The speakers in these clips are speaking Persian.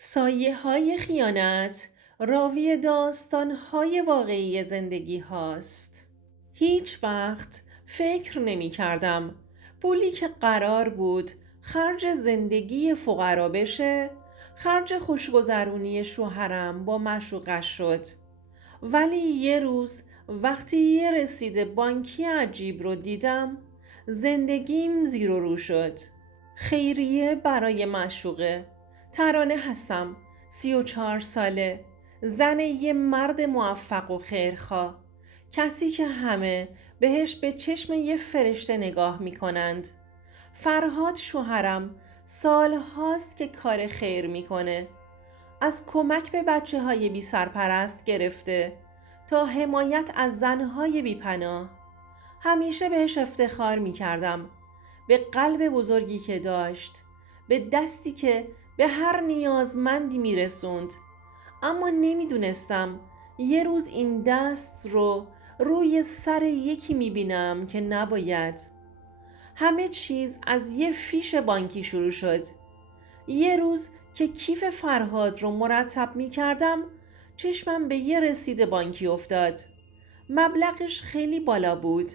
سایه‌های خیانت راوی داستان‌های واقعی زندگی هاست. هیچ وقت فکر نمی کردم پولی که قرار بود خرج زندگی فقرا بشه، خرج خوشگذرونی شوهرم با معشوقش شد. ولی یه روز وقتی یه رسید بانکی عجیب رو دیدم، زندگیم زیر و رو شد. خیریه برای معشوقه. ترانه هستم، 34 ساله، زن یه مرد موفق و خیرخواه، کسی که همه بهش به چشم یه فرشته نگاه میکنند. فرهاد شوهرم سال هاست که کار خیر میکنه، از کمک به بچه های بی سرپرست گرفته تا حمایت از زنهای بی پناه. همیشه بهش افتخار می کردم، به قلب بزرگی که داشت، به دستی که به هر نیازمندی می رسوند. اما نمی دونستم یه روز این دست رو روی سر یکی می بینم که نباید. همه چیز از یه فیش بانکی شروع شد. یه روز که کیف فرهاد رو مرتب می کردم، چشمم به یه رسید بانکی افتاد. مبلغش خیلی بالا بود،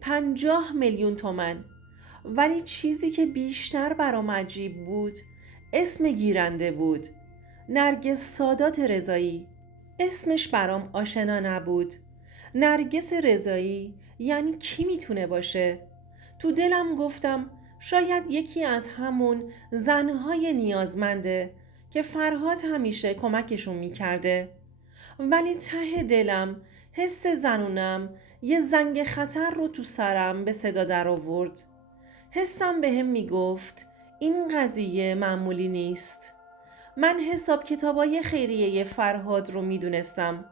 50 میلیون تومن. ولی چیزی که بیشتر برام عجیب بود، اسم گیرنده بود: نرگس سادات رضایی. اسمش برام آشنا نبود. نرگس رضایی یعنی کی میتونه باشه؟ تو دلم گفتم شاید یکی از همون زنهای نیازمنده که فرهاد همیشه کمکشون میکرده. ولی ته دلم حس زنونم یه زنگ خطر رو تو سرم به صدا در آورد. حسم بهم میگفت این قضیه معمولی نیست. من حساب کتابای خیریه فرهاد رو میدونستم.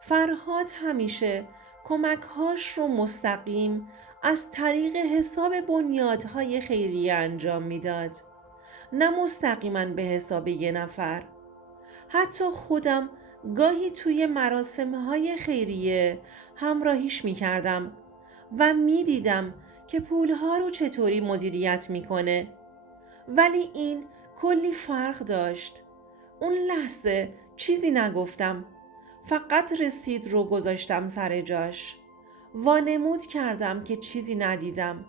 فرهاد همیشه کمکهاش رو مستقیم از طریق حساب بنیادهای خیریه انجام میداد، نه مستقیما به حساب یه نفر. حتی خودم گاهی توی مراسمهای خیریه همراهیش میکردم و میدیدم که پولها رو چطوری مدیریت میکنه. ولی این کلی فرق داشت. اون لحظه چیزی نگفتم، فقط رسید رو گذاشتم سر جاش. وانمود کردم که چیزی ندیدم.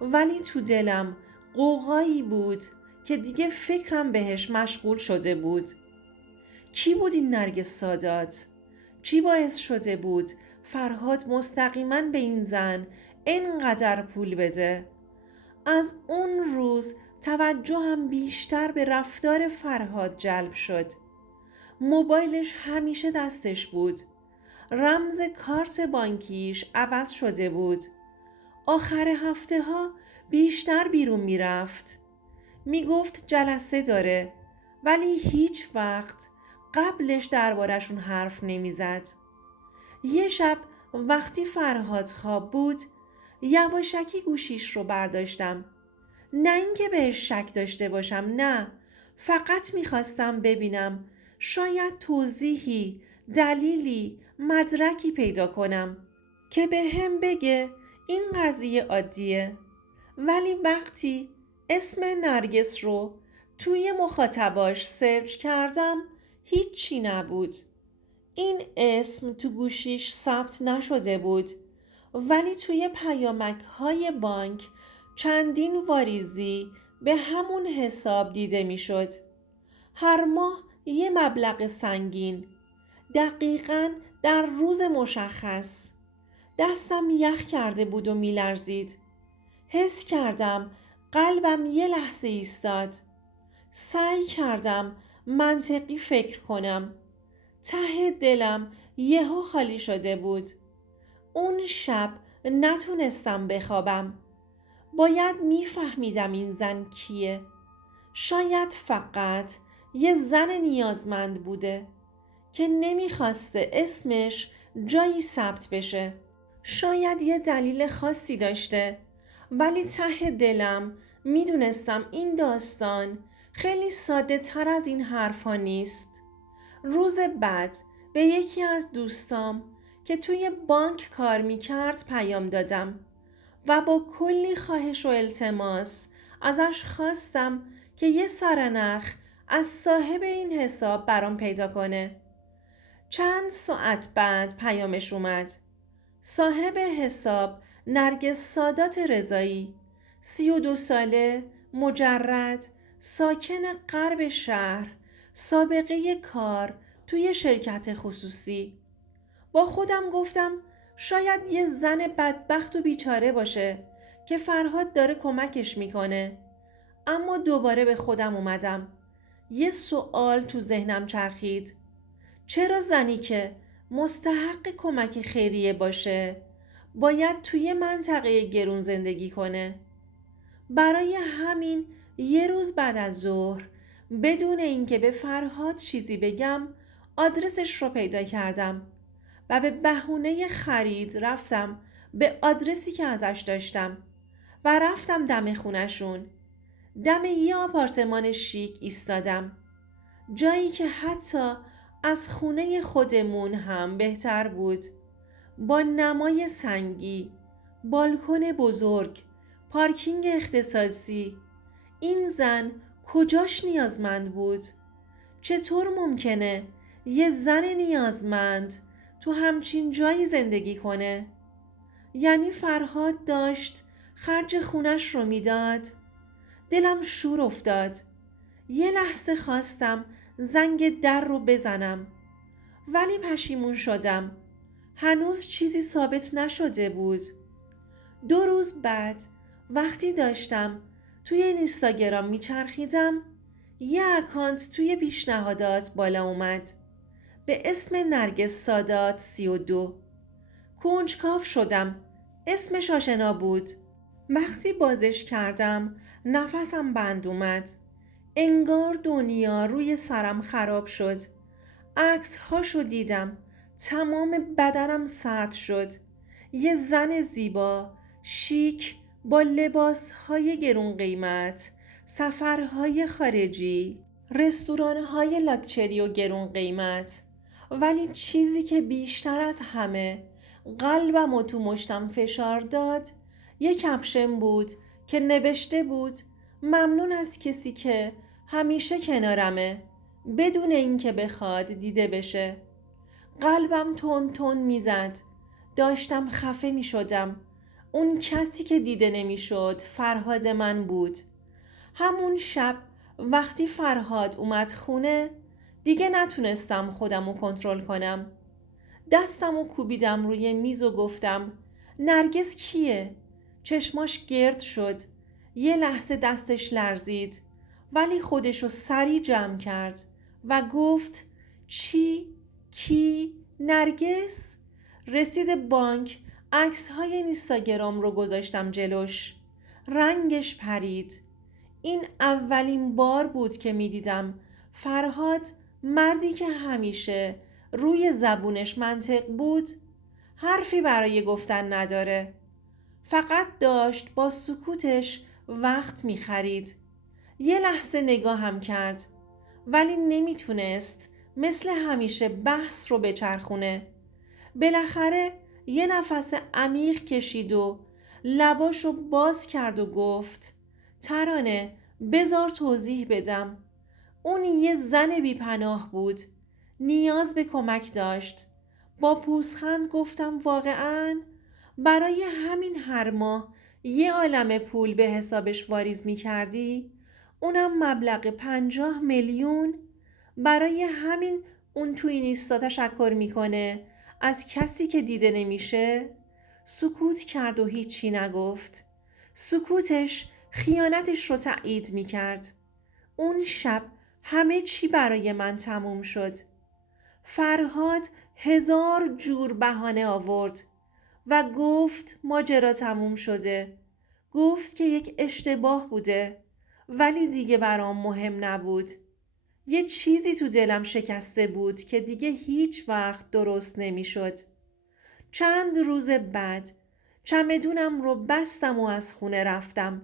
ولی تو دلم قوقایی بود که دیگه فکرم بهش مشغول شده بود. کی بود این نرگس سادات؟ چی باعث شده بود فرهاد مستقیما به این زن اینقدر پول بده؟ از اون روز توجهم بیشتر به رفتار فرهاد جلب شد. موبایلش همیشه دستش بود. رمز کارت بانکیش عوض شده بود. آخر هفته ها بیشتر بیرون می رفت. می گفت جلسه داره، ولی هیچ وقت قبلش دربارشون حرف نمی زد. یه شب وقتی فرهاد خواب بود، یواشکی گوشیش رو برداشتم. نه اینکه بهش شک داشته باشم، نه، فقط میخواستم ببینم شاید توضیحی، دلیلی، مدرکی پیدا کنم که به هم بگه این قضیه عادیه. ولی وقتی اسم نرگس رو توی مخاطباش سرچ کردم، هیچی نبود. این اسم تو گوشیش ثبت نشده بود، ولی توی پیامک های بانک چندین واریزی به همون حساب دیده می شد. هر ماه یه مبلغ سنگین، دقیقاً در روز مشخص. دستم یخ کرده بود و می لرزید. حس کردم قلبم یه لحظه ایستاد. سعی کردم منطقی فکر کنم. ته دلم یهو خالی شده بود. اون شب نتونستم بخوابم. باید میفهمیدم این زن کیه. شاید فقط یه زن نیازمند بوده که نمیخواسته اسمش جایی ثبت بشه. شاید یه دلیل خاصی داشته، ولی ته دلم میدونستم این داستان خیلی ساده تر از این حرفا نیست. روز بعد به یکی از دوستام که توی بانک کار میکرد پیام دادم و با کلی خواهش و التماس ازش خواستم که یه سرنخ از صاحب این حساب برام پیدا کنه. چند ساعت بعد پیامش اومد. صاحب حساب نرگس سادات رضایی، 32 ساله، مجرد، ساکن غرب شهر، سابقه کار توی شرکت خصوصی. با خودم گفتم شاید یه زن بدبخت و بیچاره باشه که فرهاد داره کمکش میکنه. اما دوباره به خودم اومدم. یه سوال تو ذهنم چرخید. چرا زنی که مستحق کمک خیریه باشه باید توی منطقه گرون زندگی کنه؟ برای همین یه روز بعد از ظهر بدون اینکه به فرهاد چیزی بگم آدرسش رو پیدا کردم و به بهونه خرید رفتم به آدرسی که ازش داشتم و رفتم دم خونشون. دم یه آپارتمان شیک ایستادم، جایی که حتی از خونه خودمون هم بهتر بود، با نمای سنگی، بالکن بزرگ، پارکینگ اختصاصی. این زن کجاش نیازمند بود؟ چطور ممکنه یه زن نیازمند تو همچین جایی زندگی کنه؟ یعنی فرهاد داشت خرج خونش رو میداد؟ دلم شور افتاد. یه لحظه خواستم زنگ در رو بزنم، ولی پشیمون شدم. هنوز چیزی ثابت نشده بود. 2 روز بعد وقتی داشتم توی اینستاگرام میچرخیدم یه اکانت توی پیشنهادات بالا اومد به اسم نرگس سادات 32. کنجکاو شدم. اسمش آشنا بود. وقتی بازش کردم نفسم بند اومد. انگار دنیا روی سرم خراب شد. عکس هاشو دیدم. تمام بدنم سرد شد. یه زن زیبا، شیک، با لباس های گرون قیمت، سفرهای خارجی، رستوران های لاکچری و گرون قیمت. ولی چیزی که بیشتر از همه قلبم و تو مشتم فشار داد یک کپشن بود که نوشته بود ممنون از کسی که همیشه کنارمه، بدون اینکه بخواد دیده بشه. قلبم تون تون میزد. داشتم خفه می شدم. اون کسی که دیده نمی شد فرهاد من بود. همون شب وقتی فرهاد اومد خونه دیگه نتونستم خودم رو کنترل کنم. دستم رو کوبیدم روی میز و گفتم نرگس کیه؟ چشماش گرد شد. یه لحظه دستش لرزید، ولی خودشو سریع جمع کرد و گفت چی؟ کی؟ نرگس؟ رسید بانک، عکس های اینستاگرام رو گذاشتم جلوش. رنگش پرید. این اولین بار بود که می دیدم فرهاد، مردی که همیشه روی زبونش منطق بود، حرفی برای گفتن نداره. فقط داشت با سکوتش وقت می خرید. یه لحظه نگاهم کرد، ولی نمیتونست مثل همیشه بحث رو بچرخونه. بالاخره یه نفس عمیق کشید و لباشو باز کرد و گفت ترانه بذار توضیح بدم. اون یه زن بیپناه بود، نیاز به کمک داشت. با پوزخند گفتم واقعاً؟ برای همین هر ماه یه عالمه پول به حسابش واریز می کردی؟ اونم مبلغ 50 میلیون؟ برای همین اون تو اینستا تشکر میکنه از کسی که دیده نمیشه؟ سکوت کرد و هیچی نگفت. سکوتش خیانتش رو تایید میکرد. اون شب همه چی برای من تموم شد. فرهاد 1000 جور بهانه آورد و گفت ماجرا تموم شده. گفت که یک اشتباه بوده، ولی دیگه برام مهم نبود. یه چیزی تو دلم شکسته بود که دیگه هیچ وقت درست نمیشد. چند روز بعد چمدونم رو بستم و از خونه رفتم.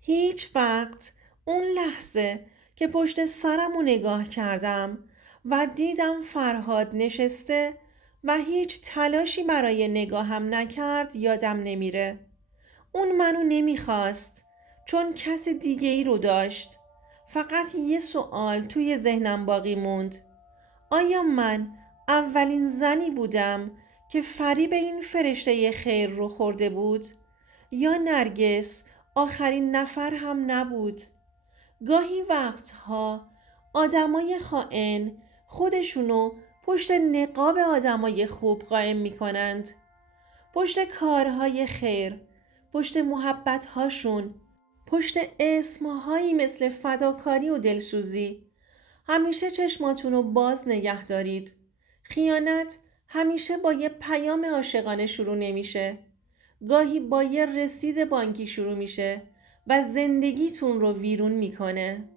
هیچ وقت اون لحظه که پشت سرم رو نگاه کردم و دیدم فرهاد نشسته و هیچ تلاشی برای نگاهم نکرد یادم نمیره. اون منو نمیخواست چون کس دیگه ای رو داشت. فقط یه سوال توی ذهنم باقی موند. آیا من اولین زنی بودم که فریب این فرشته خیر رو خورده بود؟ یا نرگس آخرین نفر هم نبود؟ گاهی وقتها آدمای خائن خودشونو پشت نقاب آدمای خوب قائم میکنند. پشت کارهای خیر، پشت محبتهاشون، پشت اسمهایی مثل فداکاری و دلسوزی. همیشه چشماتونو باز نگه دارید. خیانت همیشه با یه پیام عاشقانه شروع نمیشه. گاهی با یه رسید بانکی شروع میشه و زندگیتون رو ویرون میکنه.